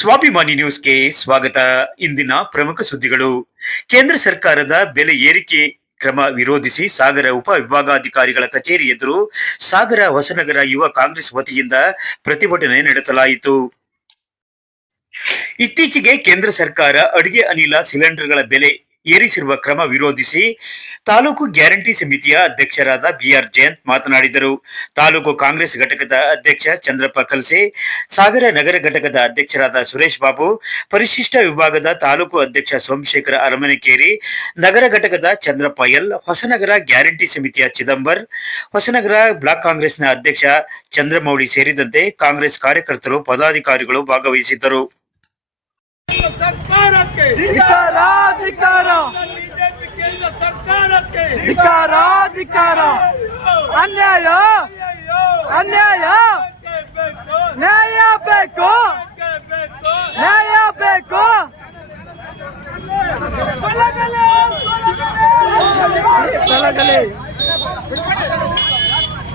ಸ್ವಾಭಿಮಾನಿ ನ್ಯೂಸ್ಗೆ ಸ್ವಾಗತ. ಇಂದಿನ ಪ್ರಮುಖ ಸುದ್ದಿಗಳು. ಕೇಂದ್ರ ಸರ್ಕಾರದ ಬೆಲೆ ಏರಿಕೆ ಕ್ರಮ ವಿರೋಧಿಸಿ ಸಾಗರ ಉಪ ವಿಭಾಗಾಧಿಕಾರಿಗಳ ಕಚೇರಿ ಎದುರು ಸಾಗರ ಹೊಸನಗರ ಯುವ ಕಾಂಗ್ರೆಸ್ ವತಿಯಿಂದ ಪ್ರತಿಭಟನೆ ನಡೆಸಲಾಯಿತು. ಇತ್ತೀಚೆಗೆ ಕೇಂದ್ರ ಸರ್ಕಾರ ಅಡುಗೆ ಅನಿಲ ಸಿಲಿಂಡರ್ಗಳ ಬೆಲೆ ಏರಿಸಿರುವ ಕ್ರಮ ವಿರೋಧಿಸಿ ತಾಲೂಕು ಗ್ಯಾರಂಟಿ ಸಮಿತಿಯ ಅಧ್ಯಕ್ಷರಾದ ಬಿಆರ್ ಜಯಂತ್ ಮಾತನಾಡಿದರು. ತಾಲೂಕು ಕಾಂಗ್ರೆಸ್ ಘಟಕದ ಅಧ್ಯಕ್ಷ ಚಂದ್ರಪ್ಪ ಕಲ್ಸೆ, ಸಾಗರ ನಗರ ಘಟಕದ ಅಧ್ಯಕ್ಷರಾದ ಸುರೇಶ್ ಬಾಬು, ಪರಿಶಿಷ್ಟ ವಿಭಾಗದ ತಾಲೂಕು ಅಧ್ಯಕ್ಷ ಸೋಮಶೇಖರ ಅರಮನೆಕೇರಿ, ನಗರ ಘಟಕದ ಚಂದ್ರಪ್ಪ ಎಲ್, ಹೊಸನಗರ ಗ್ಯಾರಂಟಿ ಸಮಿತಿಯ ಚಿದಂಬರ್, ಹೊಸನಗರ ಬ್ಲಾಕ್ ಕಾಂಗ್ರೆಸ್ನ ಅಧ್ಯಕ್ಷ ಚಂದ್ರಮೌಳಿ ಸೇರಿದಂತೆ ಕಾಂಗ್ರೆಸ್ ಕಾರ್ಯಕರ್ತರು, ಪದಾಧಿಕಾರಿಗಳು ಭಾಗವಹಿಸಿದ್ದರು. ಸರ್ಕಾರಕ್ಕೆ. ಧಿಕಾರ ಧಿಕಾರ ಬಿಜೆಪಿ ಕೇಂದ್ರ ಸರ್ಕಾರಕ್ಕೆ. ಧಿಕಾರ ಧಿಕಾರ ಅನ್ಯಾಯ. ಅನ್ಯಾಯ. ಬೇಕು, ನ್ಯಾಯ ಬೇಕು. ನ್ಯಾಯ ಬೇಕು. ತೊಲಗಲಿ. ಸರ್ಕಾರಕ್ಕೆ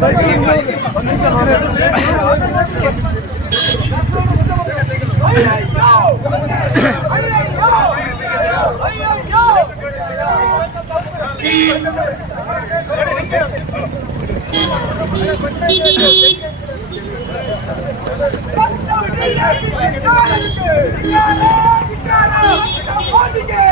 ಬಿಜೆಪಿ ಕೇಂದ್ರ ಸರ್ಕಾರಕ್ಕೆ ಧಿಕಾರ ಧಿಕಾರ Down, down, BJP. ಭ್ರಷ್ಟ ಮೋದಿಗೆ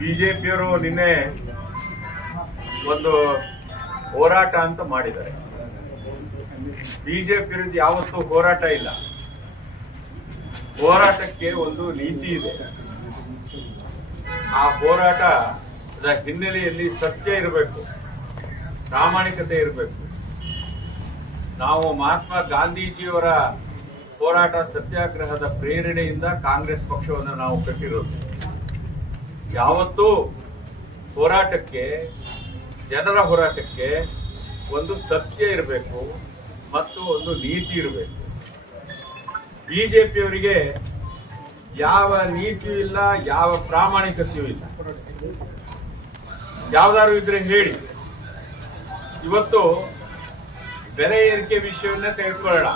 ಧಿಕಾರ ಜೆ ನಿನ್ನೆ ಒಂದು ಹೋರಾಟ ಅಂತ ಮಾಡಿದ್ದಾರೆ. ಬಿಜೆಪಿ ವಿರುದ್ಧ ಯಾವತ್ತೂ ಹೋರಾಟ ಇಲ್ಲ. ಹೋರಾಟಕ್ಕೆ ಒಂದು ನೀತಿ ಇದೆ. ಆ ಹೋರಾಟದ ಹಿನ್ನೆಲೆಯಲ್ಲಿ ಸತ್ಯ ಇರಬೇಕು. ಪ್ರಾಮಾಣಿಕತೆ ಇರಬೇಕು. ನಾವು ಮಹಾತ್ಮ ಗಾಂಧೀಜಿಯವರ ಹೋರಾಟ ಸತ್ಯಾಗ್ರಹದ ಪ್ರೇರಣೆಯಿಂದ ಕಾಂಗ್ರೆಸ್ ಪಕ್ಷವನ್ನು ನಾವು ಕಟ್ಟಿರೋದು. ಯಾವತ್ತೂ ಹೋರಾಟಕ್ಕೆ, ಜನರ ಹೋರಾಟಕ್ಕೆ ಒಂದು ಸತ್ಯ ಇರಬೇಕು ಮತ್ತು ಒಂದು ನೀತಿ ಇರಬೇಕು. ಬಿಜೆಪಿಯವರಿಗೆ ಯಾವ ನೀತಿಯೂ ಇಲ್ಲ, ಯಾವ ಪ್ರಾಮಾಣಿಕತೆಯೂ ಇಲ್ಲ. ಯಾವ್ದಾದ್ರು ಇದ್ರೆ ಹೇಳಿ. ಇವತ್ತು ಬೆಲೆ ಏರಿಕೆ ವಿಷಯವನ್ನೇ ತೆಗೆದುಕೊಳ್ಳೋಣ.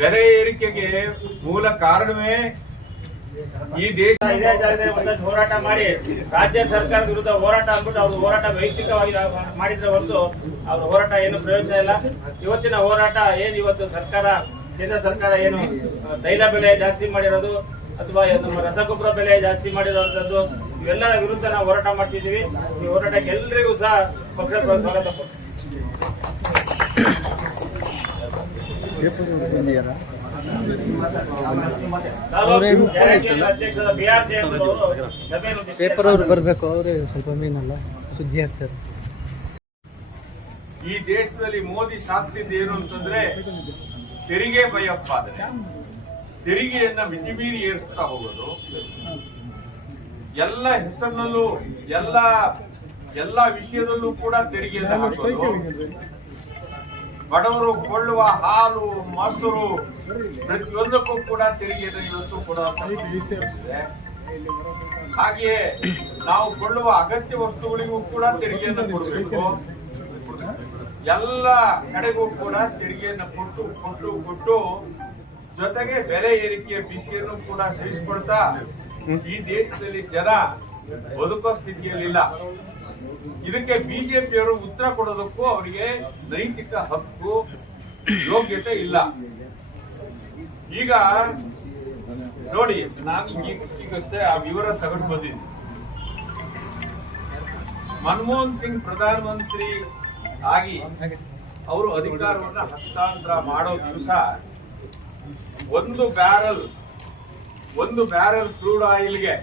ಬೆಲೆ ಏರಿಕೆಗೆ ಮೂಲ ಕಾರಣವೇ ಈ ದೇಶ ಇದೇ ಜಾಗದಲ್ಲಿ ಒಂದಷ್ಟು ಹೋರಾಟ ಮಾಡಿ, ರಾಜ್ಯ ಸರ್ಕಾರದ ವಿರುದ್ಧ ಹೋರಾಟ ಅಂದ್ಬಿಟ್ಟು ಅವ್ರು ಹೋರಾಟ ವೈಯಕ್ತಿಕವಾಗಿ ಮಾಡಿದ್ರೆ ಹೊರತು ಅವ್ರ ಹೋರಾಟ ಏನು ಪ್ರಯೋಜನ ಇಲ್ಲ. ಇವತ್ತಿನ ಹೋರಾಟ ಏನು ಇವತ್ತು ಸರ್ಕಾರ, ಕೇಂದ್ರ ಸರ್ಕಾರ ಏನು ತೈಲ ಬೆಲೆ ಜಾಸ್ತಿ ಮಾಡಿರೋದು ಅಥವಾ ನಮ್ಮ ರಸಗೊಬ್ಬರ ಬೆಲೆ ಜಾಸ್ತಿ ಮಾಡಿರೋದು ಇವೆಲ್ಲರ ವಿರುದ್ಧ ನಾವು ಹೋರಾಟ ಮಾಡ್ತಿದ್ದೀವಿ. ಈ ಹೋರಾಟಕ್ಕೆ ಎಲ್ಲರಿಗೂ ಸಹ ಪಕ್ಷದ ಸ್ವಾಗತ ಪೇಪರ್ ಅವ್ರು ಬರಬೇಕು, ಅವರೇ ಸ್ವಲ್ಪ ಮೇನಲ್ಲ, ಸುದ್ದಿ ಆಗ್ತಾರೆ. ಈ ದೇಶದಲ್ಲಿ ಮೋದಿ ಸಾಧಿಸಿದ್ದು ಏನು ಅಂತಂದ್ರೆ ತೆರಿಗೆ ಭಯೋತ್ಪಾದನೆ ತೆರಿಗೆಯನ್ನ ಮಿತಿಮೀರಿ ಏರಿಸ್ತಾ ಹೋಗೋದು. ಎಲ್ಲ ಹೆಸರಿನಲ್ಲೂ, ಎಲ್ಲ ಎಲ್ಲ ವಿಷಯದಲ್ಲೂ ಕೂಡ ತೆರಿಗೆಯನ್ನು ಬಡವರು ಕೊಳ್ಳುವ ಹಾಲು, ಮೊಸರು ಪ್ರತಿಯೊಂದಕ್ಕೂ ಕೂಡ ತೆರಿಗೆಯನ್ನು ಇವತ್ತು ಕೂಡ ಹಾಗೆಯೇ ನಾವು ಕೊಳ್ಳುವ ಅಗತ್ಯ ವಸ್ತುಗಳಿಗೂ ಕೂಡ ತೆರಿಗೆಯನ್ನು ಕೊಡಬೇಕು. ಎಲ್ಲ ಕಡೆಗೂ ಕೂಡ ತೆರಿಗೆಯನ್ನು ಕೊಟ್ಟು ಕೊಟ್ಟು ಕೊಟ್ಟು ಜೊತೆಗೆ ಬೆಲೆ ಏರಿಕೆಯ ಬಿಸಿಯನ್ನು ಕೂಡ ಸಹಿಸಿಕೊಳ್ತಾ ಈ ದೇಶದಲ್ಲಿ ಜನ ಬದುಕೋ ಸ್ಥಿತಿಯಲ್ಲಿಲ್ಲ. ಇದಕ್ಕೆ ಬಿಜೆಪಿಯವರು ಉತ್ತರ ಕೊಡೋದಕ್ಕೂ ಅವರಿಗೆ ನೈತಿಕ ಹಕ್ಕು, ಯೋಗ್ಯತೆ ಇಲ್ಲ. ಈಗ ನೋಡಿ, ನಾನು ಈಗ ಈಗಷ್ಟೇ ಆ ವಿವರ ತಗೊಂಡು ಬಂದಿದ್ದೀನಿ. ಮನಮೋಹನ್ ಸಿಂಗ್ ಪ್ರಧಾನಮಂತ್ರಿ ಆಗಿ ಅವರು ಅಧಿಕಾರವನ್ನ ಹಸ್ತಾಂತರ ಮಾಡೋ ದಿವಸ ಒಂದು ಬ್ಯಾರಲ್ ಒಂದು ಬ್ಯಾರಲ್ ಕ್ರೂಡ್ ಆಯಿಲ್ಗೆ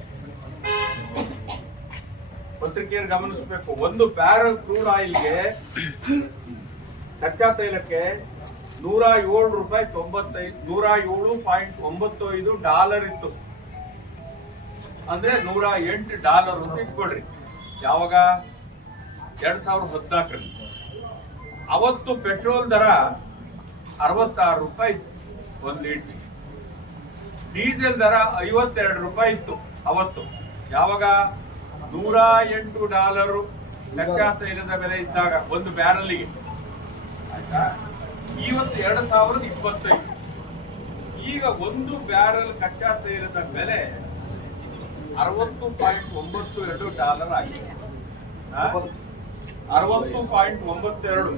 ಪತ್ರಿಕೆಯನ್ನು ಗಮನಿಸಬೇಕು. ಒಂದು ಬ್ಯಾರಲ್ ಕ್ರೂಡ್ ಆಯಿಲ್ಗೆ ಕಚ್ಚಾ ತೈಲಕ್ಕೆ ನೂರ ಏಳು ರೂಪಾಯಿ ತೊಂಬತ್ತೈದು, ನೂರ ಏಳು ಪಾಯಿಂಟ್ ಒಂಬತ್ತು ಐದು ಡಾಲರ್ ಇತ್ತು. ಅಂದ್ರೆ ನೂರ ಎಂಟು ಡಾಲರ್ ಇಟ್ಕೊಳ್ರಿ. ಯಾವಾಗ? ಎರಡ್ ಸಾವಿರದ ಹದಿನಾಲ್ಕರಲ್ಲಿ. ಅವತ್ತು ಪೆಟ್ರೋಲ್ ದರ ಅರವತ್ತಾರು ರೂಪಾಯಿ ಇತ್ತು. ಒಂದು ಲೀಟರ್ ಡೀಸೆಲ್ ದರ ಐವತ್ತೆರಡು ರೂಪಾಯಿ ಇತ್ತು ಅವತ್ತು. ಯಾವಾಗ? ನೂರ ಎಂಟು ಡಾಲರು ಲಕ್ಷಾಂತರ ಬೆಲೆ ಇದ್ದಾಗ ಒಂದು ಬ್ಯಾರಲ್ಗೆ ಆಯ್ತಾ? ಇವತ್ತು ಎರಡು ಸಾವಿರದ ಇಪ್ಪತ್ತೈದು. ಈಗ ಒಂದು ಬ್ಯಾರಲ್ ಕಚ್ಚಾ ತೈಲದ ಬೆಲೆ ಅರವತ್ತು ಪಾಯಿಂಟ್ ಒಂಬತ್ತು ಎರಡು ಡಾಲರ್ ಆಗಿದೆ? ಅರವತ್ತು ಪಾಯಿಂಟ್ ಒಂಬತ್ತೆರಡು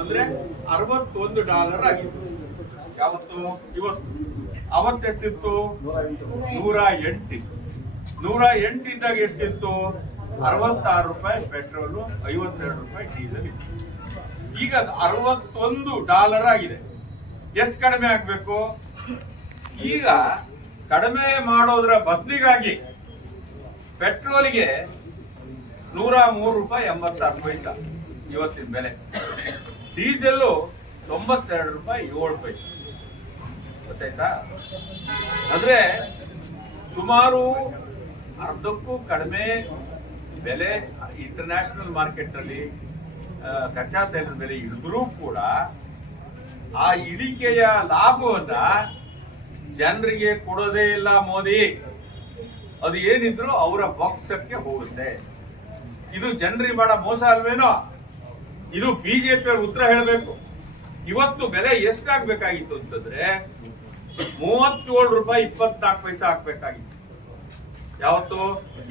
ಅಂದ್ರೆ ಅರವತ್ತೊಂದು ಡಾಲರ್ ಆಗಿದೆ. ಯಾವತ್ತು? ಇವತ್ತು. ಅವತ್ತೆಷ್ಟಿತ್ತು? ನೂರ ಎಂಟಿತ್ತು ನೂರ ಎಂಟಿದ್ದಾಗ ಎಷ್ಟಿತ್ತು? ಅರವತ್ತಾರು ರೂಪಾಯಿ ಪೆಟ್ರೋಲು, ಐವತ್ತೆರಡು ರೂಪಾಯಿ ಡೀಸೆಲ್ ಇತ್ತು. ಈಗ ಅರವತ್ತೊಂದು ಡಾಲರ್ ಆಗಿದೆ. ಎಷ್ಟು ಕಡಿಮೆ ಆಗಬೇಕು? ಈಗ ಕಡಿಮೆ ಮಾಡೋದ್ರ ಬದಲಿಗಾಗಿ ಪೆಟ್ರೋಲ್ಗೆ ನೂರ ಮೂರು ರೂಪಾಯಿ ಎಂಬತ್ತಾರು ಪೈಸ ಇವತ್ತಿನ ಬೆಲೆ. ಡೀಸೆಲ್ಲು ತೊಂಬತ್ತೆರಡು ರೂಪಾಯಿ ಏಳು ಪೈಸೆ. ಗೊತ್ತಾಯ್ತಾ? ಅಂದ್ರೆ ಸುಮಾರು ಅರ್ಧಕ್ಕೂ ಕಡಿಮೆ ಬೆಲೆ ಇಂಟರ್ನ್ಯಾಷನಲ್ ಮಾರ್ಕೆಟ್ನಲ್ಲಿ ಕಚ್ಚಾ ತೈಲದ ಬೆಲೆ ಇಳಿದ್ರೂ ಕೂಡ ಆ ಇಳಿಕೆಯ ಲಾಭವನ್ನ ಜನರಿಗೆ ಕೊಡೋದೇ ಇಲ್ಲ ಮೋದಿ. ಅದು ಏನಿದ್ರು ಅವರ ಬಾಕ್ಸಕ್ಕೆ ಹೋಗುತ್ತೆ. ಇದು ಜನರಿಗೆ ಮಾಡ ಮೋಸ ಅಲ್ವೇನೋ? ಇದು ಬಿಜೆಪಿ ಅವ್ರ ಉತ್ತರ ಹೇಳಬೇಕು. ಇವತ್ತು ಬೆಲೆ ಎಷ್ಟಾಗಬೇಕಾಗಿತ್ತು ಅಂತಂದ್ರೆ ಮೂವತ್ತೇಳು ರೂಪಾಯಿ ಇಪ್ಪತ್ನಾಲ್ಕು ಪೈಸೆ ಹಾಕ್ಬೇಕಾಗಿತ್ತು ಯಾವತ್ತು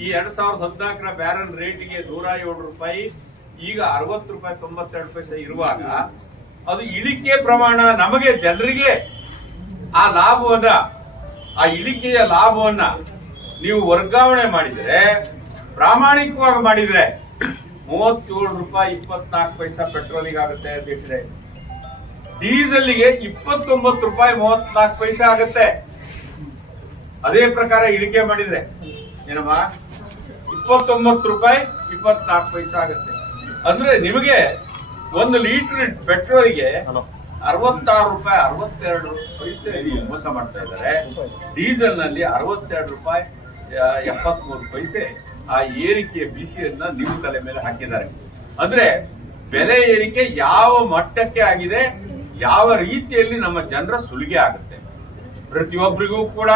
ಈ ಎರಡ್ ಸಾವಿರದ ಹದಿನಾಲ್ಕರ ಬ್ಯಾರನ್ ರೇಟಿಗೆ ನೂರ ಏಳು ರೂಪಾಯಿ, ಈಗ ಅರವತ್ತು ರೂಪಾಯಿ, ತೊಂಬತ್ತೆರಡು ಪೈಸೆ ಇರುವಾಗ ಅದು ಇಳಿಕೆ ಪ್ರಮಾಣ ನಮಗೆ ಜನರಿಗೆ ಆ ಲಾಭವನ್ನ, ಆ ಇಳಿಕೆಯ ಲಾಭವನ್ನ ನೀವು ವರ್ಗಾವಣೆ ಮಾಡಿದ್ರೆ, ಪ್ರಾಮಾಣಿಕವಾಗಿ ಮಾಡಿದ್ರೆ ಮೂವತ್ತೇಳು ರೂಪಾಯಿ ಇಪ್ಪತ್ನಾಲ್ಕು ಪೈಸಾ ಪೆಟ್ರೋಲಿಗೆ ಆಗುತ್ತೆ ಅಧ್ಯಕ್ಷರೇ. ಡೀಸೆಲ್ಗೆ ಇಪ್ಪತ್ತೊಂಬತ್ತು ರೂಪಾಯಿ ಮೂವತ್ನಾಲ್ಕು ಪೈಸೆ ಆಗುತ್ತೆ. ಅದೇ ಪ್ರಕಾರ ಇಳಿಕೆ ಮಾಡಿದ್ರೆ. ಏನಮ್ಮ? ಇಪ್ಪತ್ತೊಂಬತ್ತು ರೂಪಾಯಿ ಇಪ್ಪತ್ನಾಲ್ಕು ಪೈಸೆ ಆಗುತ್ತೆ. ಅಂದ್ರೆ ನಿಮಗೆ ಒಂದು ಲೀಟರ್ ಪೆಟ್ರೋಲ್ಗೆ ಅರವತ್ತಾರು ರೂಪಾಯಿ ಅರವತ್ತೆರಡು ಪೈಸೆ ಮೋಸ ಮಾಡ್ತಾ ಇದ್ದಾರೆ. ಡೀಸೆಲ್ನಲ್ಲಿ ಅರವತ್ತೆರಡು ರೂಪಾಯಿ ಎಪ್ಪತ್ಮೂರು ಪೈಸೆ ಆ ಏರಿಕೆಯ ಬಿಸಿಯನ್ನ ನಿಮ್ಮ ತಲೆ ಮೇಲೆ ಹಾಕಿದ್ದಾರೆ. ಅಂದ್ರೆ ಬೆಲೆ ಏರಿಕೆ ಯಾವ ಮಟ್ಟಕ್ಕೆ ಆಗಿದೆ ಯಾವ ರೀತಿಯಲ್ಲಿ ನಮ್ಮ ಜನರ ಸುಲಿಗೆ ಆಗುತ್ತೆ. ಪ್ರತಿಯೊಬ್ಬರಿಗೂ ಕೂಡ